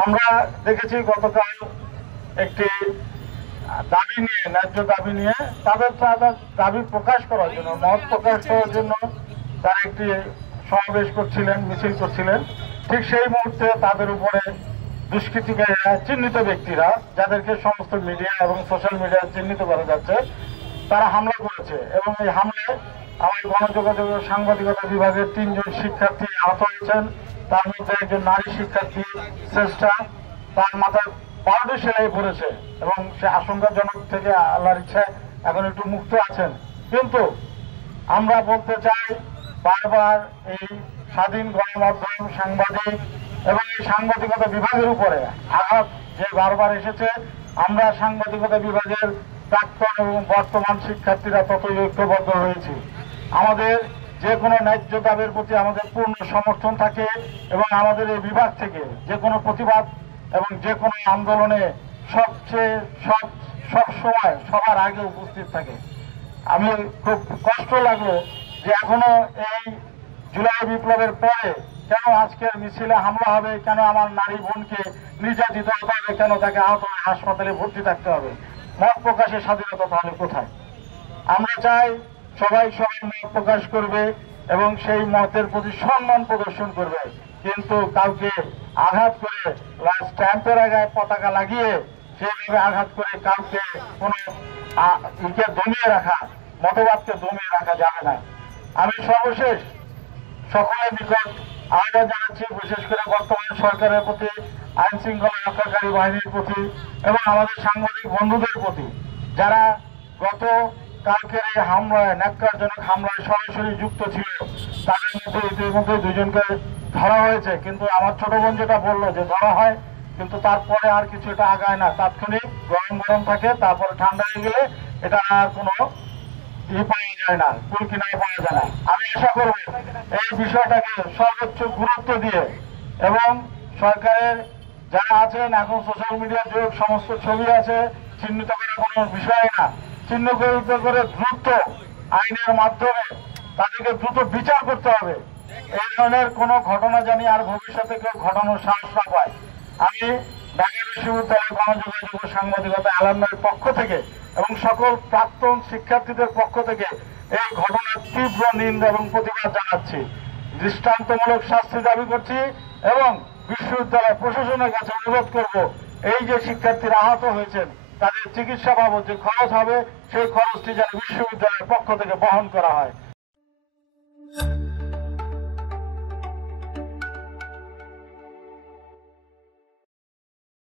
আমরা দেখেছি গতকাল একটি দাবি নিয়ে, ন্যায্য দাবি নিয়ে তাদের দাবি প্রকাশ করার জন্য, মত প্রকাশ করার জন্য তারা একটি সমাবেশ করছিলেন, মিছিল করছিলেন। ঠিক সেই মুহূর্তে তাদের উপরে দুষ্কৃতিকারীরা, চিহ্নিত ব্যক্তিরা, যাদেরকে সমস্ত মিডিয়া এবং সোশ্যাল মিডিয়ায় চিহ্নিত করা যাচ্ছে, তারা হামলা করেছে। এবং এই হামলায় আমার গণযোগাযোগ ও সাংবাদিকতা বিভাগের 3 জন শিক্ষার্থী আহত হয়েছেন। তার মধ্যে একজন নারী শিক্ষার্থী শ্রেষ্ঠা, তার মাথায় 12টি সেলাই পড়েছে এবং সে আশঙ্কাজনক থেকে আল্লাহর ইচ্ছায় এখন একটু মুক্ত আছেন। কিন্তু আমরা বলতে চাই, বারবার এই স্বাধীন গণমাধ্যম, সাংবাদিক এবং এই সাংবাদিকতা বিভাগের উপরে আঘাত যে বারবার এসেছে, আমরা সাংবাদিকতা বিভাগের প্রাক্তন এবং বর্তমান শিক্ষার্থীরা ততই ঐক্যবদ্ধ হয়েছি। আমাদের যে কোনো ন্যায্য দাবির প্রতি আমাদের পূর্ণ সমর্থন থাকে এবং আমাদের এই বিভাগ থেকে যে কোনো প্রতিবাদ এবং যে কোনো আন্দোলনে সব সময় সবার আগে উপস্থিত থাকে। আমি খুব কষ্ট লাগলো যে এখনো এই জুলাই বিপ্লবের পরে কেন আজকের মিছিলে হামলা হবে, কেন আমার নারী বোনকে নির্যাতিত হতে হবে, কেন তাকে আহত হয়ে হাসপাতালে ভর্তি থাকতে হবে। মত প্রকাশের স্বাধীনতা তাহলে কোথায়? আমরা চাই সবাই সবার মত প্রকাশ করবে এবং সেই মতের প্রতি সম্মান প্রদর্শন করবে, কিন্তু কাউকে আঘাত করে স্ট্যাম্পের আগে পতাকা লাগিয়ে সেইভাবে আঘাত করে কাউকে কোনো ইকে দমিয়ে রাখা, মতবাদকে দমিয়ে রাখা যাবে না। আমি সর্বশেষ সকলের নিকট আহ্বান জানাচ্ছি, বিশেষ করে বর্তমান সরকারের প্রতি, আইন শৃঙ্খলা রক্ষাকারী বাহিনীর প্রতি এবং আমাদের সাংবাদিক বন্ধুদের প্রতি, যারা গত কালকের এই হামলায়, ন্যাক্কারজনক হামলায় সরাসরি যুক্ত ছিল। তাদের মধ্যে ইতিমধ্যে 2 জনকে ধরা হয়েছে, কিন্তু আমার ছোট বোন যেটা বললো যে ধরা হয় কিন্তু তারপরে আর কিছু এটা আগায় না, তাৎক্ষণিক গরম গরম থাকে, তারপরে ঠান্ডা হয়ে গেলে এটা আর কোনো পাওয়া যায় না, কুল কিনারে পাওয়া যায় না। আমি আশা করব এই বিষয়টাকে সর্বোচ্চ গুরুত্ব দিয়ে এবং সরকারের যারা আছেন, এখন সোশ্যাল মিডিয়ার যুগ, সমস্ত ছবি আছে, চিহ্নিত করা কোনো বিষয় না, চিহ্নিত করে দ্রুত আইনের মাধ্যমে তাদেরকে দ্রুত বিচার করতে হবে। এই ধরনের কোনো ঘটনা জানি আর ভবিষ্যতে কেউ ঘটানোর সাহস না পায়। আমি ঢাকা বিশ্ববিদ্যালয়ের গণযোগাযোগ ও সাংবাদিকতা অ্যালামনাইয়ের পক্ষ থেকে এবং সকল প্রাক্তন শিক্ষার্থীদের পক্ষ থেকে এই ঘটনার তীব্র নিন্দা এবং প্রতিবাদ জানাচ্ছি। দৃষ্টান্তমূলক শাস্তি দাবি করছি এবং বিশ্ববিদ্যালয় প্রশাসনের কাছে অনুরোধ করব, এই যে শিক্ষার্থীরা আহত হয়েছেন তাদের চিকিৎসা বাবদ যে খরচ হবে, সেই খরচটি যেন বিশ্ববিদ্যালয়ের পক্ষ থেকে বহন করা হয়।